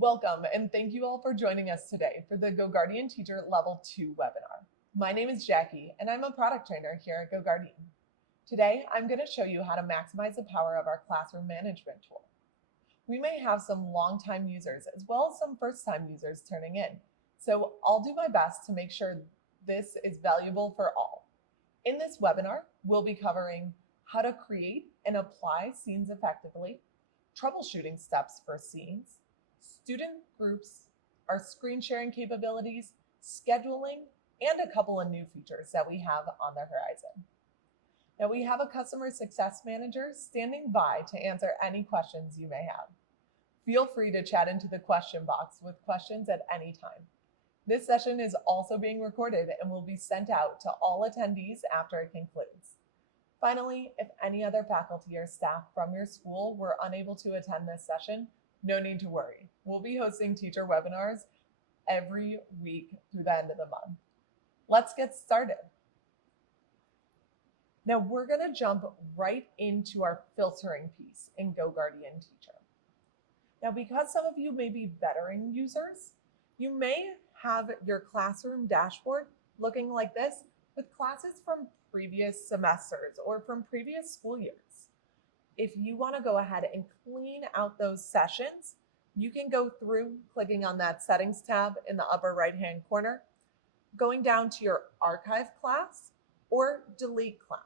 Welcome, and thank you all for joining us today for the GoGuardian Teacher Level 2 webinar. My name is Jackie, and I'm a product trainer here at GoGuardian. Today, I'm going to show you how to maximize the power of our classroom management tool. We may have some long-time users as well as some first-time users turning in, so I'll do my best to make sure this is valuable for all. In this webinar, we'll be covering how to create and apply scenes effectively, troubleshooting steps for scenes, student groups, our screen sharing capabilities, scheduling, and a couple of new features that we have on the horizon. Now we have a customer success manager standing by to answer any questions you may have. Feel free to chat into the question box with questions at any time. This session is also being recorded and will be sent out to all attendees after it concludes. Finally, if any other faculty or staff from your school were unable to attend this session, no need to worry. We'll be hosting teacher webinars every week through the end of the month. Let's get started. Now we're going to jump right into our filtering piece in GoGuardian Teacher. Now, because some of you may be veteran users, you may have your classroom dashboard looking like this with classes from previous semesters or from previous school years. If you want to go ahead and clean out those sessions, you can go through clicking on that settings tab in the upper right-hand corner, going down to your archive class or delete class.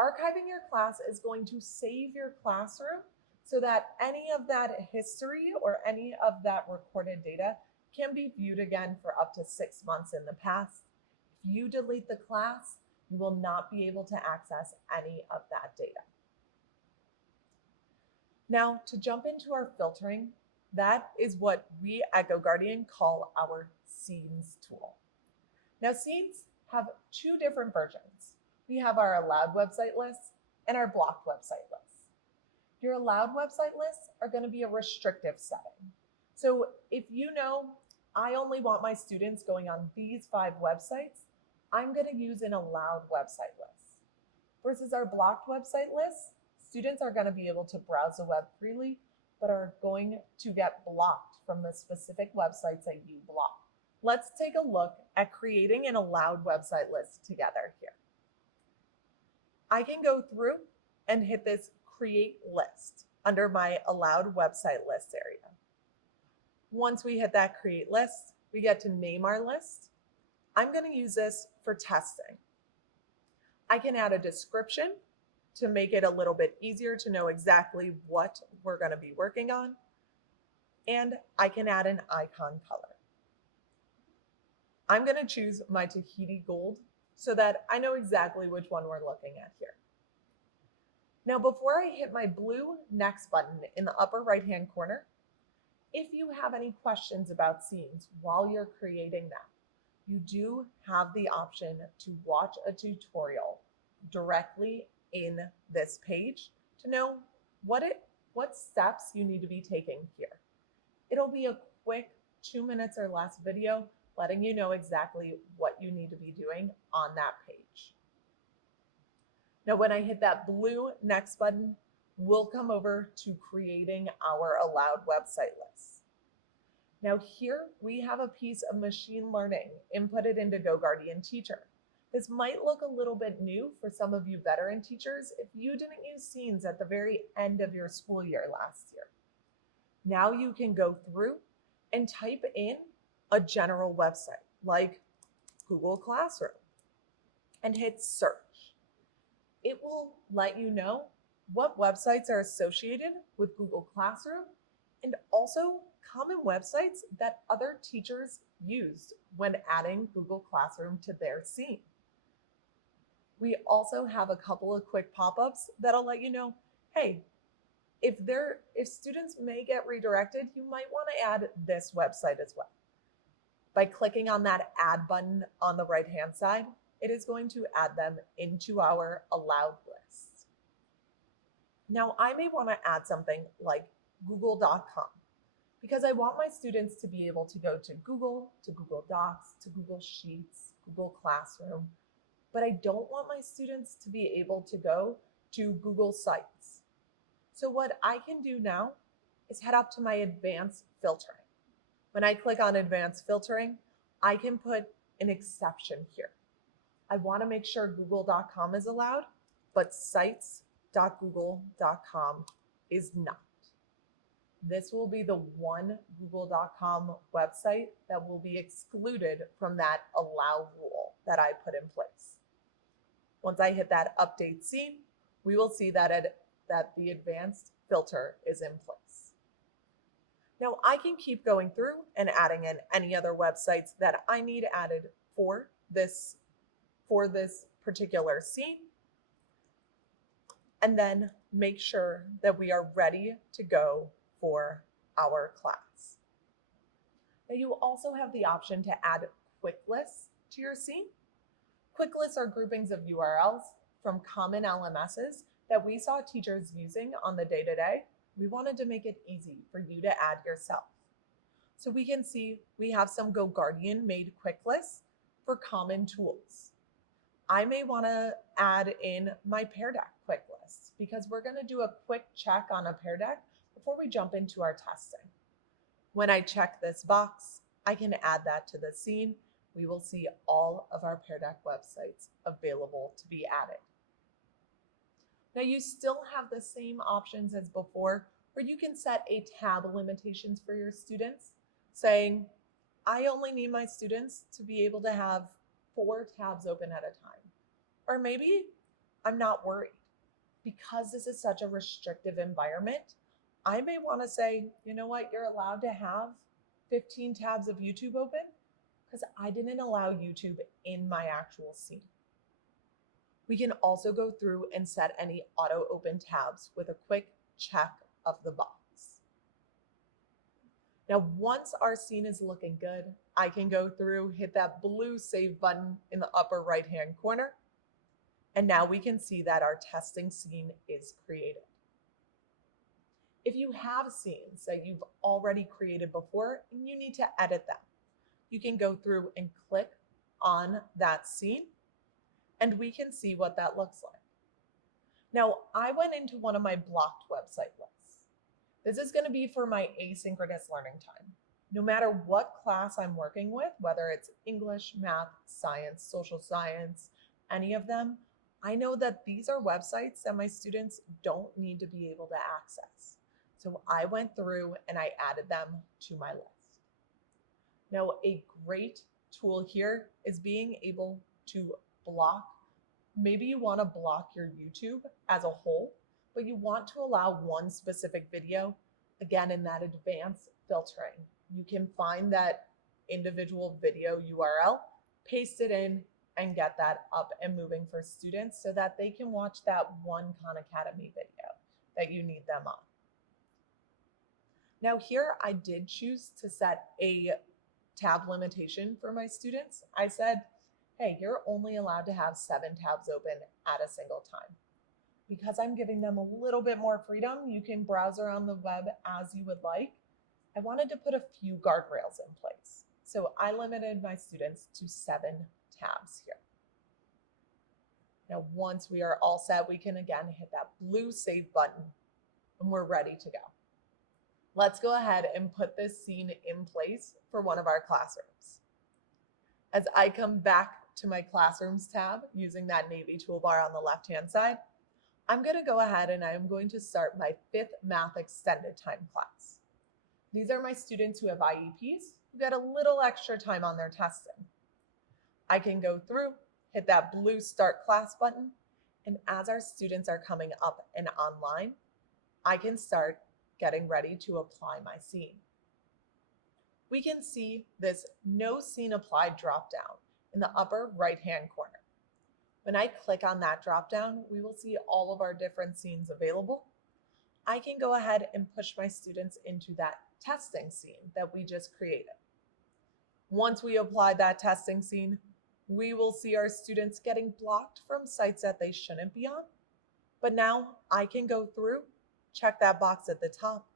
Archiving your class is going to save your classroom so that any of that history or any of that recorded data can be viewed again for up to 6 months in the past. If you delete the class, you will not be able to access any of that data. Now, to jump into our filtering, that is what we at GoGuardian call our Scenes tool. Now, Scenes have two different versions. We have our allowed website lists and our blocked website lists. Your allowed website lists are going to be a restrictive setting. So if you know, I only want my students going on these 5 websites, I'm going to use an allowed website list. Versus our blocked website lists, students are going to be able to browse the web freely, but are going to get blocked from the specific websites that you block. Let's take a look at creating an allowed website list together here. I can go through and hit this Create List under my allowed website list area. Once we hit that Create List, we get to name our list. I'm going to use this for testing. I can add a description to make it a little bit easier to know exactly what we're going to be working on. And I can add an icon color. I'm going to choose my Tahiti Gold so that I know exactly which one we're looking at here. Now, before I hit my blue Next button in the upper right-hand corner, if you have any questions about scenes while you're creating them, you do have the option to watch a tutorial directly in this page to know what steps you need to be taking here. It'll be a quick 2 minutes or less video letting you know exactly what you need to be doing on that page. Now, when I hit that blue Next button, we'll come over to creating our allowed website list. Now here we have a piece of machine learning inputted into GoGuardian Teacher. This might look a little bit new for some of you veteran teachers if you didn't use scenes at the very end of your school year last year. Now you can go through and type in a general website like Google Classroom and hit search. It will let you know what websites are associated with Google Classroom and also common websites that other teachers used when adding Google Classroom to their scene. We also have a couple of quick pop-ups that'll let you know, hey, if students may get redirected, you might want to add this website as well. By clicking on that add button on the right-hand side, it is going to add them into our allowed list. Now, I may want to add something like google.com because I want my students to be able to go to Google Docs, to Google Sheets, Google Classroom, but I don't want my students to be able to go to Google Sites. So what I can do now is head up to my advanced filtering. When I click on advanced filtering, I can put an exception here. I want to make sure google.com is allowed, but sites.google.com is not. This will be the one google.com website that will be excluded from that allow rule that I put in place. Once I hit that update scene, we will see that the advanced filter is in place. Now I can keep going through and adding in any other websites that I need added for this particular scene, and then make sure that we are ready to go for our class. Now you also have the option to add quick lists to your scene. Quick lists are groupings of URLs from common LMSs that we saw teachers using on the day-to-day. We wanted to make it easy for you to add yourself. So we can see we have some GoGuardian made quick lists for common tools. I may want to add in my Pear Deck quick list because we're going to do a quick check on a Pear Deck before we jump into our testing. When I check this box, I can add that to the scene. We will see all of our Pear Deck websites available to be added. Now you still have the same options as before, where you can set a tab limitations for your students, saying, I only need my students to be able to have 4 tabs open at a time. Or maybe I'm not worried. Because this is such a restrictive environment, I may want to say, you know what, you're allowed to have 15 tabs of YouTube open because I didn't allow YouTube in my actual scene. We can also go through and set any auto open tabs with a quick check of the box. Now, once our scene is looking good, I can go through, hit that blue save button in the upper right-hand corner. And now we can see that our testing scene is created. If you have scenes that you've already created before and you need to edit them, you can go through and click on that scene and we can see what that looks like. Now, I went into one of my blocked website lists. This is going to be for my asynchronous learning time. No matter what class I'm working with, whether it's English, math, science, social science, any of them, I know that these are websites that my students don't need to be able to access. So I went through and I added them to my list. Now, a great tool here is being able to block. Maybe you want to block your YouTube as a whole, but you want to allow one specific video. Again, in that advanced filtering, you can find that individual video URL, paste it in, and get that up and moving for students so that they can watch that one Khan Academy video that you need them on. Now here I did choose to set a tab limitation for my students. I said, hey, you're only allowed to have 7 tabs open at a single time. Because I'm giving them a little bit more freedom, you can browse around the web as you would like. I wanted to put a few guardrails in place. So I limited my students to 7 tabs here. Now, once we are all set, we can again hit that blue save button and we're ready to go. Let's go ahead and put this scene in place for one of our classrooms. As I come back to my classrooms tab using that navy toolbar on the left-hand side, I'm going to go ahead and I am going to start my 5th math extended time class. These are my students who have IEPs who get a little extra time on their testing. I can go through, hit that blue start class button, and as our students are coming up and online, I can start getting ready to apply my scene. We can see this no scene applied drop down in the upper right-hand corner. When I click on that drop down, we will see all of our different scenes available. I can go ahead and push my students into that testing scene that we just created. Once we apply that testing scene, we will see our students getting blocked from sites that they shouldn't be on. But now I can go through, check that box at the top,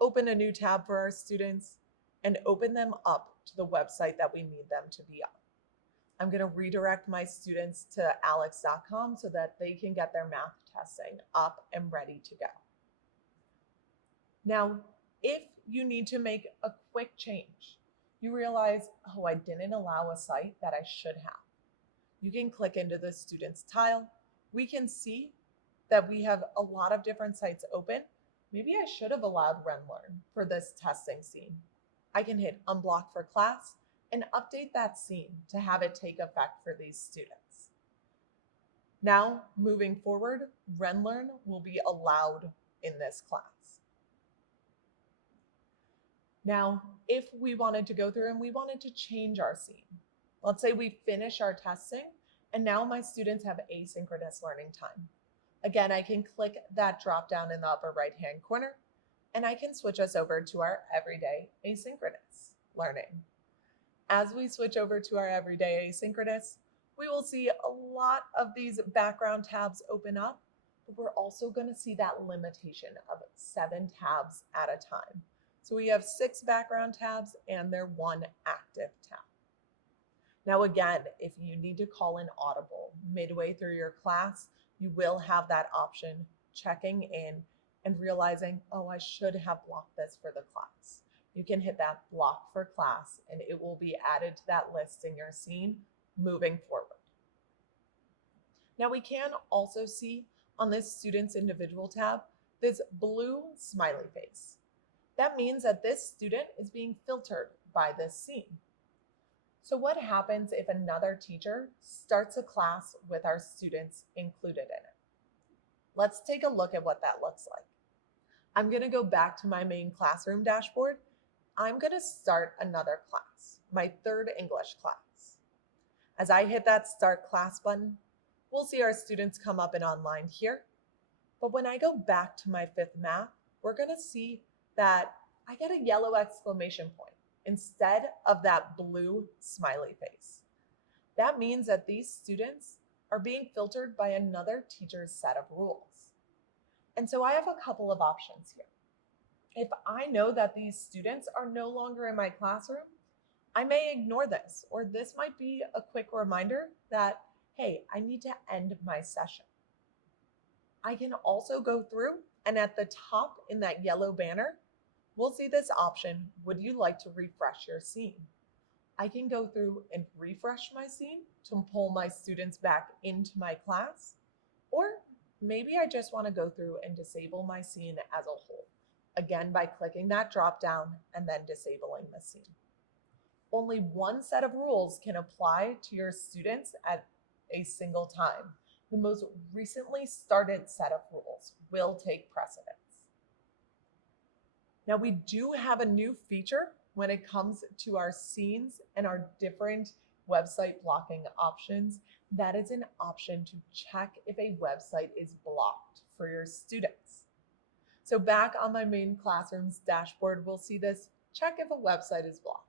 open a new tab for our students, and open them up to the website that we need them to be on. I'm going to redirect my students to alex.com so that they can get their math testing up and ready to go. Now, If you need to make a quick change, you realize, oh, I didn't allow a site that I should have. You can click into the students tile. We can see that we have a lot of different sites open. Maybe I should have allowed RenLearn for this testing scene. I can hit unblock for class and update that scene to have it take effect for these students. Now, moving forward, RenLearn will be allowed in this class. Now, if we wanted to go through and we wanted to change our scene, let's say we finish our testing and now my students have asynchronous learning time. Again, I can click that drop down in the upper right-hand corner and I can switch us over to our everyday asynchronous learning. As we switch over to our everyday asynchronous, we will see a lot of these background tabs open up, but we're also going to see that limitation of 7 tabs at a time. So we have 6 background tabs and they're 1 active tab. Now again, if you need to call in Audible midway through your class, you will have that option, checking in and realizing, oh, I should have blocked this for the class. You can hit that block for class and it will be added to that list in your scene moving forward. Now we can also see on this student's individual tab, this blue smiley face. That means that this student is being filtered by this scene. So what happens if another teacher starts a class with our students included in it? Let's take a look at what that looks like. I'm going to go back to my main classroom dashboard. I'm going to start another class, my 3rd English class. As I hit that start class button, we'll see our students come up in online here. But when I go back to my 5th math, we're going to see that I get a yellow exclamation point instead of that blue smiley face. That means that these students are being filtered by another teacher's set of rules. And so I have a couple of options here. If I know that these students are no longer in my classroom, I may ignore this, or this might be a quick reminder that, hey, I need to end my session. I can also go through and at the top in that yellow banner, we'll see this option, would you like to refresh your scene? I can go through and refresh my scene to pull my students back into my class, or maybe I just want to go through and disable my scene as a whole, again by clicking that drop down and then disabling the scene. Only one set of rules can apply to your students at a single time. The most recently started set of rules will take precedence. Now we do have a new feature when it comes to our scenes and our different website blocking options. That is an option to check if a website is blocked for your students. So back on my main classroom's dashboard, we'll see this, check if a website is blocked.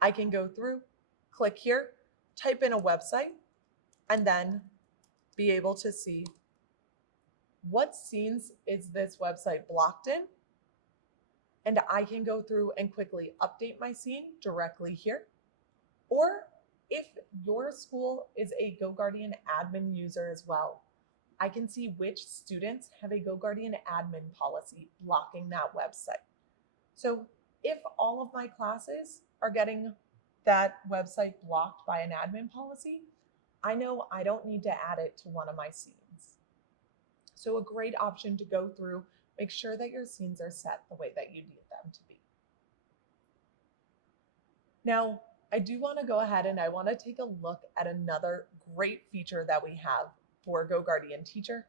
I can go through, click here, type in a website, and then be able to see what scenes is this website blocked in. And I can go through and quickly update my scene directly here. Or if your school is a GoGuardian admin user as well, I can see which students have a GoGuardian admin policy blocking that website. So if all of my classes are getting that website blocked by an admin policy, I know I don't need to add it to one of my scenes. So a great option to go through, make sure that your scenes are set the way that you need them to be. Now, I do want to go ahead and I want to take a look at another great feature that we have for GoGuardian Teacher.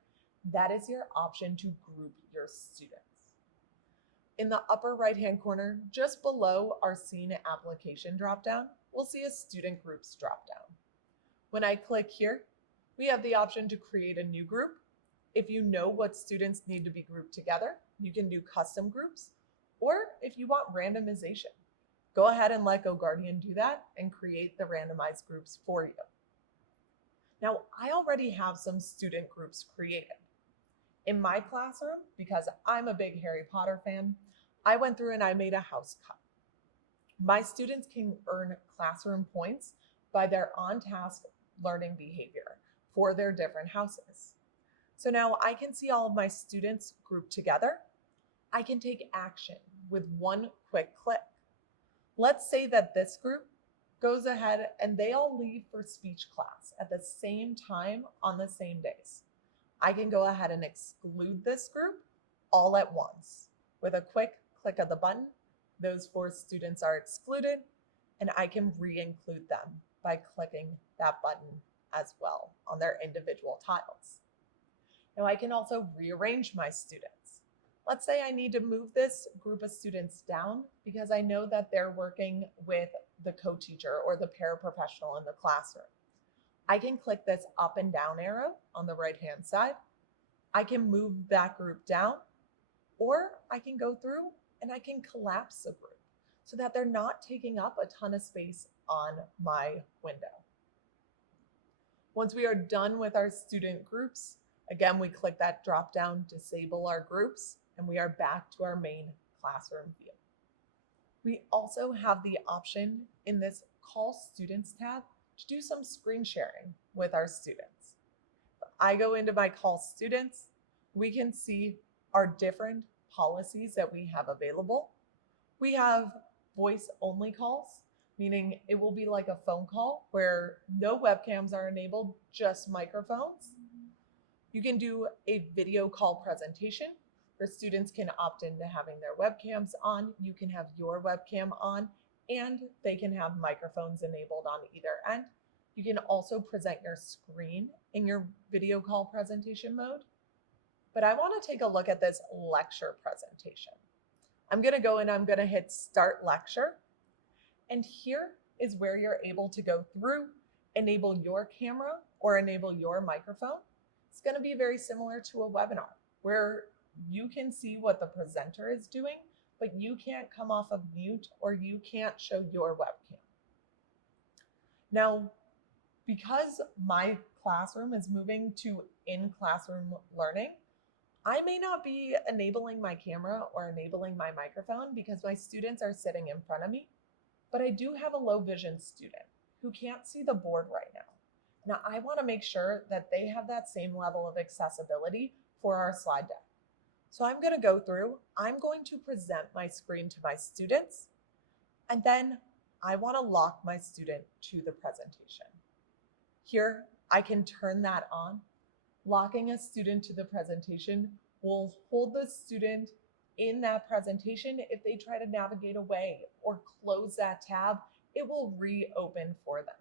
That is your option to group your students. In the upper right-hand corner, just below our scene application dropdown, we'll see a student groups dropdown. When I click here, we have the option to create a new group. If you know what students need to be grouped together, you can do custom groups, or if you want randomization, go ahead and let GoGuardian do that and create the randomized groups for you. Now, I already have some student groups created. In my classroom, because I'm a big Harry Potter fan, I went through and I made a house cut. My students can earn classroom points by their on-task learning behavior for their different houses. So now I can see all of my students grouped together. I can take action with one quick click. Let's say that this group goes ahead and they all leave for speech class at the same time on the same days. I can go ahead and exclude this group all at once. With a quick click of the button, those 4 students are excluded, and I can re-include them by clicking that button as well on their individual tiles. Now I can also rearrange my students. Let's say I need to move this group of students down because I know that they're working with the co-teacher or the paraprofessional in the classroom. I can click this up and down arrow on the right-hand side. I can move that group down, or I can go through and I can collapse the group so that they're not taking up a ton of space on my window. Once we are done with our student groups, again, we click that drop down, disable our groups, and we are back to our main classroom view. We also have the option in this Call Students tab to do some screen sharing with our students. If I go into my Call Students, we can see our different policies that we have available. We have voice-only calls, meaning it will be like a phone call where no webcams are enabled, just microphones. You can do a video call presentation where students can opt into having their webcams on. You can have your webcam on, and they can have microphones enabled on either end. You can also present your screen in your video call presentation mode. But I want to take a look at this lecture presentation. I'm going to go and I'm going to hit Start Lecture. And here is where you're able to go through, enable your camera or enable your microphone. It's going to be very similar to a webinar where you can see what the presenter is doing, but you can't come off of mute or you can't show your webcam. Now, because my classroom is moving to in-classroom learning, I may not be enabling my camera or enabling my microphone because my students are sitting in front of me, but I do have a low vision student who can't see the board right now. Now, I want to make sure that they have that same level of accessibility for our slide deck. So I'm going to go through, I'm going to present my screen to my students, and then I want to lock my student to the presentation. Here, I can turn that on. Locking a student to the presentation will hold the student in that presentation. If they try to navigate away or close that tab, it will reopen for them.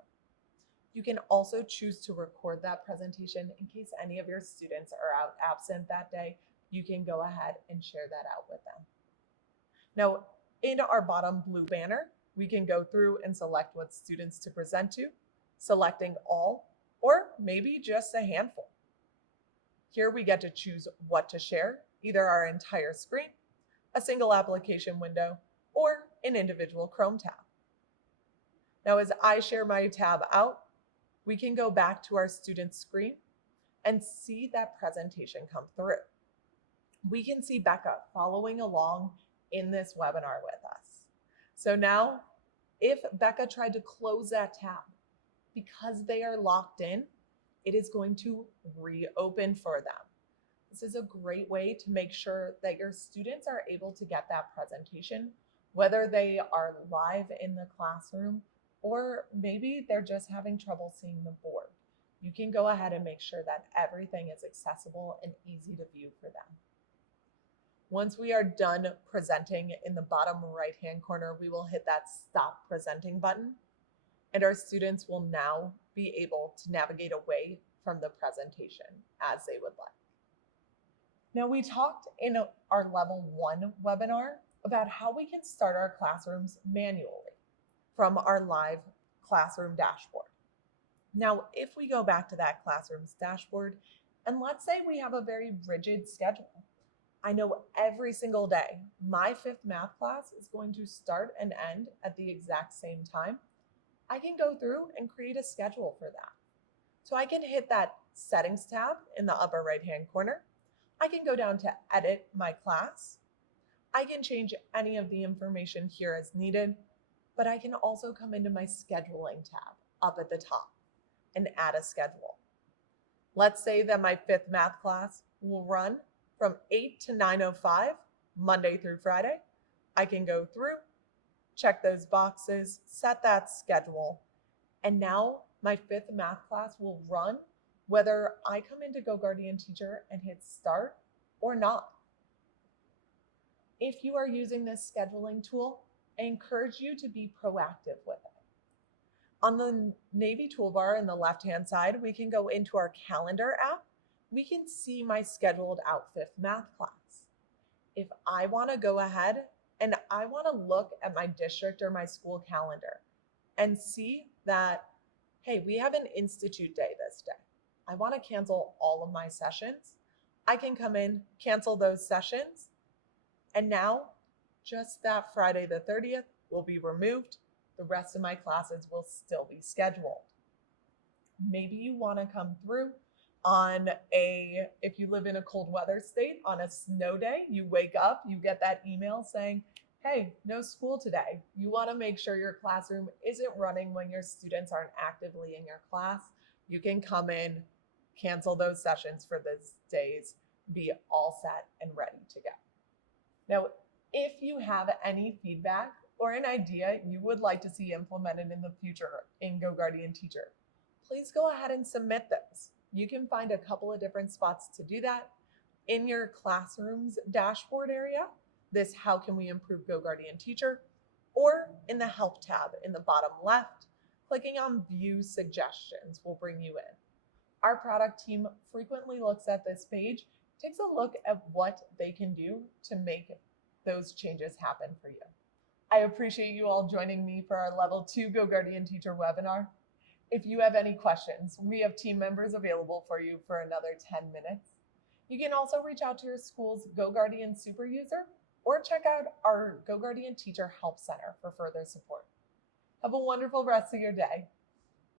You can also choose to record that presentation in case any of your students are out absent that day. You can go ahead and share that out with them. Now, in our bottom blue banner, we can go through and select what students to present to, selecting all, or maybe just a handful. Here we get to choose what to share, either our entire screen, a single application window, or an individual Chrome tab. Now, as I share my tab out, we can go back to our student's screen and see that presentation come through. We can see Becca following along in this webinar with us. So now, if Becca tried to close that tab, because they are locked in, it is going to reopen for them. This is a great way to make sure that your students are able to get that presentation, whether they are live in the classroom or maybe they're just having trouble seeing the board. You can go ahead and make sure that everything is accessible and easy to view for them. Once we are done presenting, in the bottom right-hand corner, we will hit that Stop Presenting button, and our students will now be able to navigate away from the presentation as they would like. Now, we talked in our level 1 webinar about how we can start our classrooms manually from our live classroom dashboard. Now, if we go back to that classroom's dashboard, and let's say we have a very rigid schedule. I know every single day my 5th math class is going to start and end at the exact same time. I can go through and create a schedule for that. So I can hit that Settings tab in the upper right-hand corner. I can go down to Edit My Class. I can change any of the information here as needed, but I can also come into my Scheduling tab up at the top and add a schedule. Let's say that my 5th math class will run from 8 to 9:05, Monday through Friday. I can go through, check those boxes, set that schedule, and now my 5th math class will run whether I come into GoGuardian Teacher and hit start or not. If you are using this scheduling tool, I encourage you to be proactive with it. On the navy toolbar in the left-hand side, we can go into our calendar app. We can see my scheduled out 5th math class. If I want to go ahead and I want to look at my district or my school calendar and see that, hey, we have an institute day this day. I want to cancel all of my sessions. I can come in, cancel those sessions, and now just that Friday the 30th will be removed. The rest of my classes will still be scheduled. Maybe you want to come through on if you live in a cold weather state, on a snow day, you wake up, you get that email saying, hey, no school today. You want to make sure your classroom isn't running when your students aren't actively in your class. You can come in, cancel those sessions for those days, be all set and ready to go. Now, if you have any feedback or an idea you would like to see implemented in the future in GoGuardian Teacher, please go ahead and submit those. You can find a couple of different spots to do that in your classroom's dashboard area, this How Can We Improve GoGuardian Teacher, or in the Help tab in the bottom left, clicking on View Suggestions will bring you in. Our product team frequently looks at this page, takes a look at what they can do to make those changes happen for you. I appreciate you all joining me for our Level 2 GoGuardian Teacher webinar. If you have any questions, we have team members available for you for another 10 minutes. You can also reach out to your school's GoGuardian super user or check out our GoGuardian Teacher Help Center for further support. Have a wonderful rest of your day.